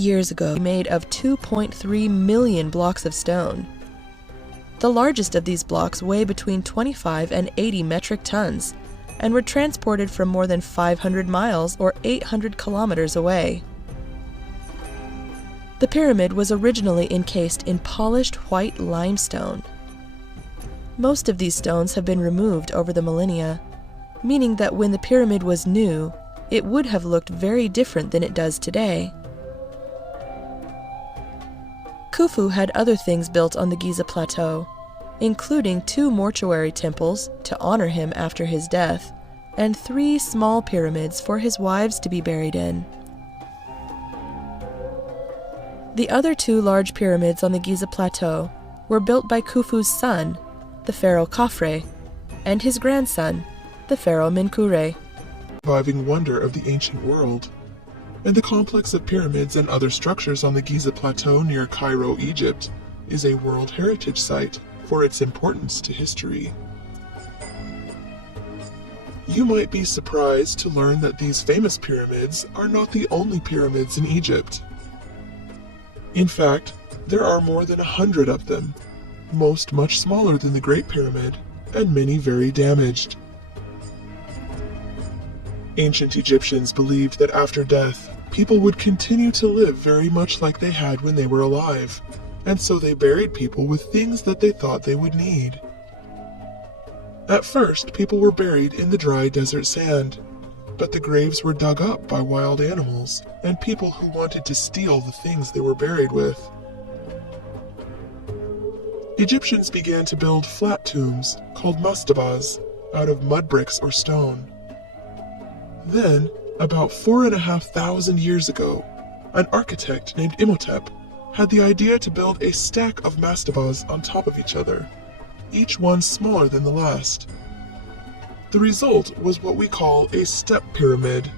years ago, made of 2.3 million blocks of stone. The largest of these blocks weigh between 25 and 80 metric tons and were transported from more than 500 miles or 800 kilometers away. The pyramid was originally encased in polished white limestone. Most of these stones have been removed over the millennia, meaning that when the pyramid was new, it would have looked very different than it does today. Khufu had other things built on the Giza Plateau, including 2 mortuary temples to honor him after his death, and 3 small pyramids for his wives to be buried in. The other 2 large pyramids on the Giza Plateau were built by Khufu's son, the pharaoh Khafre, and his grandson, the pharaoh Menkure. Surviving wonder of the ancient world, and the complex of pyramids and other structures on the Giza Plateau near Cairo, Egypt, is a World Heritage Site for its importance to history. You might be surprised to learn that these famous pyramids are not the only pyramids in Egypt. In fact, there are more than 100 of them, most much smaller than the Great Pyramid, and many very damaged. Ancient Egyptians believed that after death, people would continue to live very much like they had when they were alive, and so they buried people with things that they thought they would need. At first, people were buried in the dry desert sand, but the graves were dug up by wild animals and people who wanted to steal the things they were buried with. Egyptians began to build flat tombs called mastabas out of mud bricks or stone. Then, about 4,500 years ago, an architect named Imhotep had the idea to build a stack of mastabas on top of each other, each one smaller than the last. The result was what we call a step pyramid.